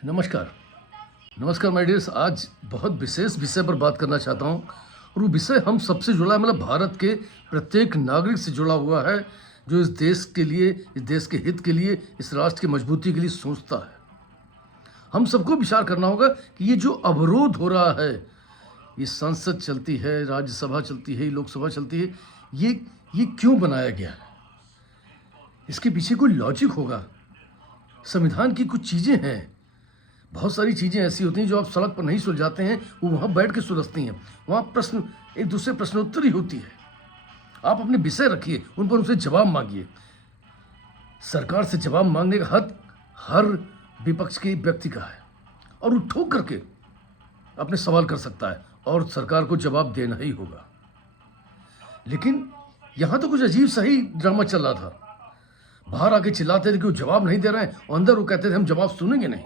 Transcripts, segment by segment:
नमस्कार। नमस्कार my dears. आज बहुत विशेष विषय पर बात करना चाहता हूँ और वो विषय हम सबसे जुड़ा है, मतलब भारत के प्रत्येक नागरिक से जुड़ा हुआ है, जो इस देश के लिए, इस देश के हित के लिए, इस राष्ट्र की मजबूती के लिए सोचता है। हम सबको विचार करना होगा कि ये जो अवरोध हो रहा है, ये संसद चलती है, राज्यसभा चलती है, लोकसभा चलती है, ये क्यों बनाया गया है? इसके पीछे कोई लॉजिक होगा। संविधान की कुछ चीज़ें हैं, बहुत सारी चीज़ें ऐसी होती हैं जो आप सड़क पर नहीं सुलझाते हैं, वो वहाँ बैठ के सुलझती हैं। वहाँ प्रश्न, एक दूसरे प्रश्नोत्तरी होती है। आप अपने विषय रखिए, उन पर उनसे जवाब मांगिए। सरकार से जवाब मांगने का हक हर विपक्ष के व्यक्ति का है और वो ठोक करके अपने सवाल कर सकता है और सरकार को जवाब देना ही होगा। लेकिन यहाँ तो कुछ अजीब सा ही ड्रामा चल रहा था। बाहर आके चिल्लाते थे कि वो जवाब नहीं दे रहे हैं और अंदर वो कहते थे हम जवाब सुनेंगे नहीं।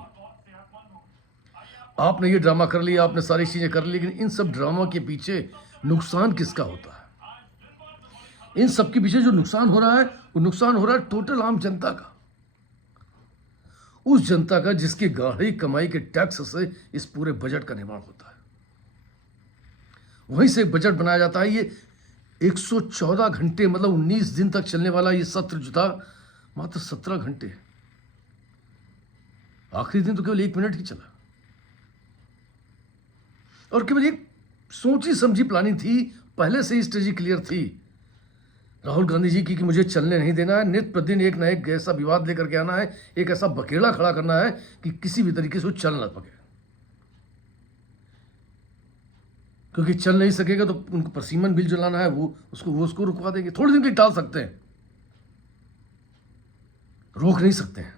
आपने ये ड्रामा कर लिया, आपने सारी चीज़ें कर ली, लेकिन इन सब ड्रामा के पीछे नुकसान किसका होता है? इन सब के पीछे जो नुकसान हो रहा है, वो नुकसान हो रहा है टोटल आम जनता का। उस जनता का जिसकी गाढ़ी कमाई के टैक्स से इस पूरे बजट का निर्माण होता है। वहीं से एक बजट बनाया जाता है। ये 114 घंटे, मतलब 19 दिन तक चलने वाला ये सत्र जो था, मात्र 17 घंटे। आखिरी दिन तो केवल 1 मिनट ही चला और केवल एक सोची समझी प्लानिंग थी। पहले से ही स्ट्रेटजी क्लियर थी राहुल गांधी जी की कि मुझे चलने नहीं देना है। नित्य प्रतिदिन एक ना एक ऐसा विवाद लेकर के आना है, एक ऐसा बकेड़ा खड़ा करना है कि किसी भी तरीके से वो चल ना सके, क्योंकि चल नहीं सकेगा तो उनको प्रसीमन बिल जो लाना है वो उसको रुकवा देंगे। थोड़े दिन के लिए टाल सकते हैं, रोक नहीं सकते हैं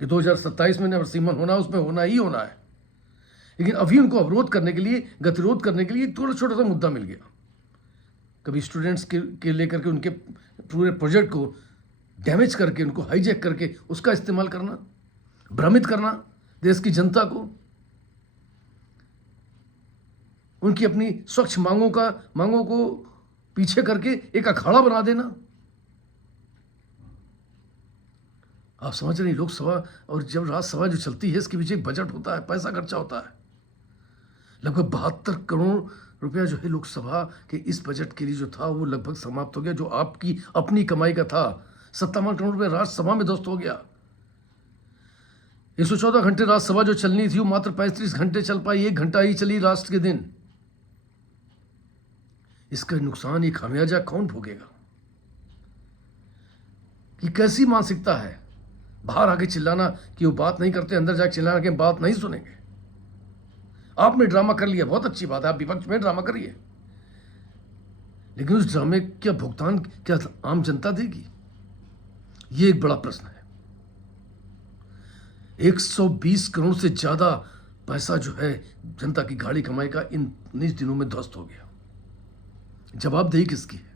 कि 2027 में प्रसीमन होना, उसमें होना ही होना है। लेकिन अभी उनको अवरोध करने के लिए, गतिरोध करने के लिए थोड़ा छोटा सा मुद्दा मिल गया। कभी स्टूडेंट्स के लेकर के उनके पूरे प्रोजेक्ट को डैमेज करके, उनको हाईजैक करके उसका इस्तेमाल करना, भ्रमित करना देश की जनता को, उनकी अपनी स्वच्छ मांगों को पीछे करके एक अखाड़ा बना देना। आप समझ रहे हैं, लोकसभा और जब राज्यसभा जो चलती है, इसके पीछे एक बजट होता है, पैसा खर्चा होता है। लगभग 72 करोड़ रुपया जो है लोकसभा के इस बजट के लिए जो था, वो लगभग समाप्त हो गया। जो आपकी अपनी कमाई का था, 57 करोड़ रुपया राज्यसभा में ध्वस्त हो गया। 114 घंटे राज्यसभा जो चलनी थी, वो मात्र 35 घंटे चल पाई, 1 घंटा ही चली राष्ट्र के दिन। इसका नुकसान, ये खामियाजा कौन भोगेगा? ये कैसी मानसिकता है? बाहर आके चिल्लाना कि वो बात नहीं करते, अंदर जाके चिल्लाना कि बात नहीं सुनेंगे। आपने ड्रामा कर लिया, बहुत अच्छी बात है, आप विपक्ष में ड्रामा करिए, लेकिन उस ड्रामे का भुगतान क्या आम जनता देगी? ये एक बड़ा प्रश्न है। 120 करोड़ से ज्यादा पैसा जो है जनता की गाड़ी कमाई का इन 19 दिनों में ध्वस्त हो गया। जवाबदेही किसकी है?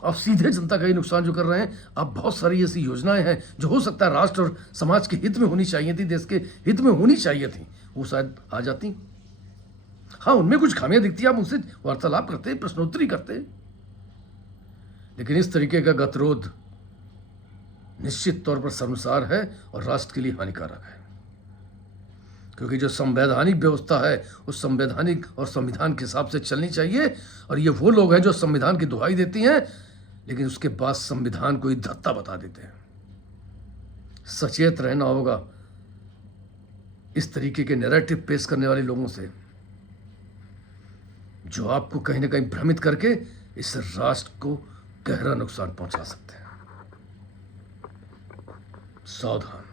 आप सीधे जनता का ही नुकसान जो कर रहे हैं। आप बहुत सारी ऐसी योजनाएं हैं जो हो सकता है राष्ट्र और समाज के हित में होनी चाहिए थी, देश के हित में होनी चाहिए थी, वो शायद आ जाती। हाँ, उनमें कुछ खामियां दिखती, आप उनसे वार्तालाप करते, प्रश्नोत्तरी करते, लेकिन इस तरीके का गतिरोध निश्चित तौर पर शर्मसार है और राष्ट्र के लिए हानिकारक है। क्योंकि जो संवैधानिक व्यवस्था है, उस संवैधानिक और संविधान के हिसाब से चलनी चाहिए। और ये वो लोग हैं जो संविधान की दुहाई देती हैं, लेकिन उसके बाद संविधान को ही धत्ता बता देते हैं। सचेत रहना होगा इस तरीके के नैरेटिव पेश करने वाले लोगों से, जो आपको कहीं ना कहीं भ्रमित करके इस राष्ट्र को गहरा नुकसान पहुंचा सकते हैं। सावधान।